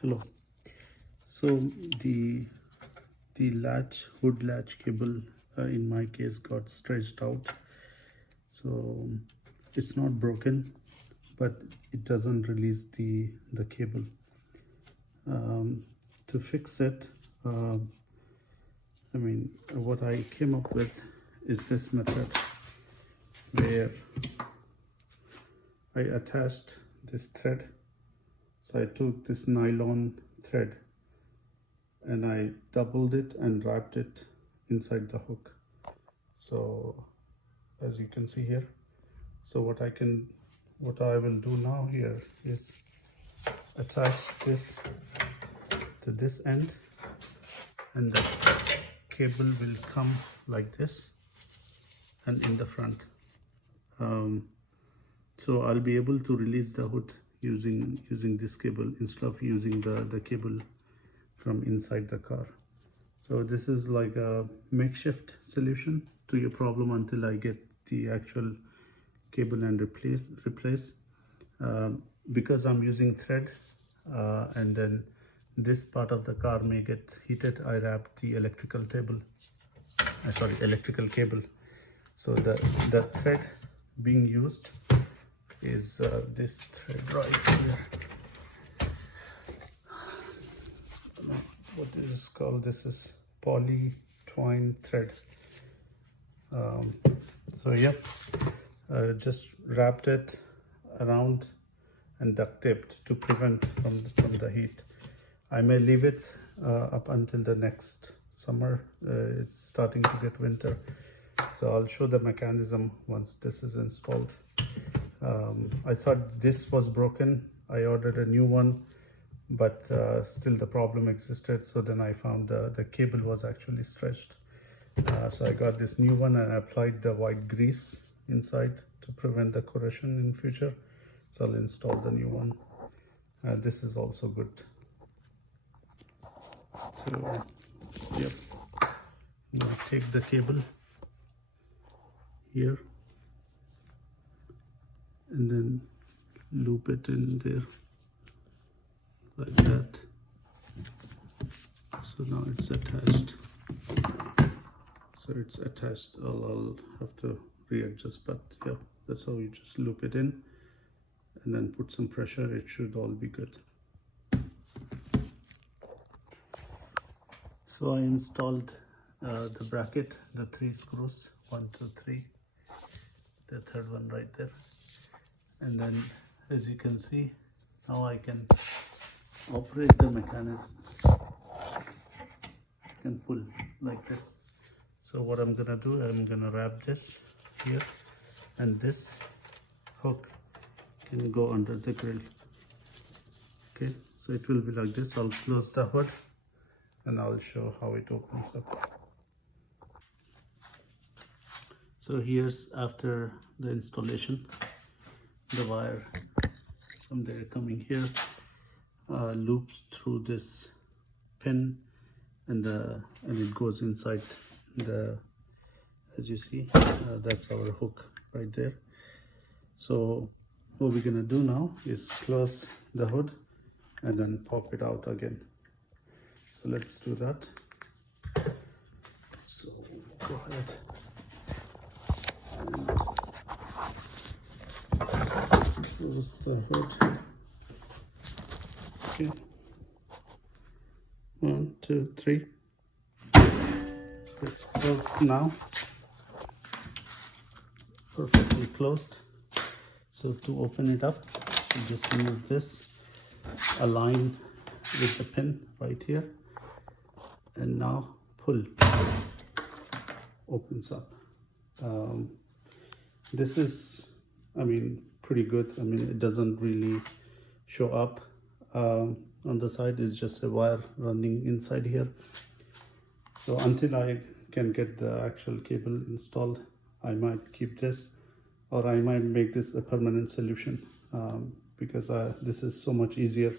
Hello. So the hood latch cable in my case got stretched out. So it's not broken, but it doesn't release the cable. To fix it, what I came up with is this method where I attached this thread. So I took this nylon thread and I doubled it and wrapped it inside the hook. So as you can see here, so what I will do now here is attach this to this end, and the cable will come like this and in the front. So I'll be able to release the hood using this cable instead of using the cable from inside the car. So this is like a makeshift solution to your problem until I get the actual cable and replace. Because I'm using thread and then this part of the car may get heated, I wrapped the electrical cable. So the thread being used is this thread right here. What is this called? This is poly twine thread. So yeah, just wrapped it around and duct taped to prevent from the heat. I may leave it up until the next summer. It's starting to get winter, so I'll show the mechanism once this is installed. I thought this was broken. I ordered a new one, but still the problem existed. So then I found the cable was actually stretched. So I got this new one and I applied the white grease inside to prevent the corrosion in future. So I'll install the new one. This is also good. So yep, I'm going to take the cable here and then loop it in there like that. So now it's attached. So it's attached. I'll have to readjust, but yeah, that's how you just loop it in and then put some pressure. It should all be good. So I installed the bracket, the 3 screws, 1, 2, 3, the third one right there. And then as you can see, now I can operate the mechanism. I can pull like this. So what I'm gonna do, I'm gonna wrap this here, and this hook can go under the grill. Okay, so it will be like this. I'll close the hood and I'll show how it opens up. So here's after the installation, the wire from there coming here loops through this pin and it goes inside the, as you see, that's our hook right there. So what we're gonna do now is close the hood and then pop it out again. So let's do that. So go ahead and close the hood. Okay, 1, 2, 3. It's closed now, perfectly closed. So to open it up, you just remove this, align with the pin right here, and now pull, opens up. This is, pretty good. It doesn't really show up on the side. It's just a wire running inside here. So until I can get the actual cable installed, I might keep this, or I might make this a permanent solution because this is so much easier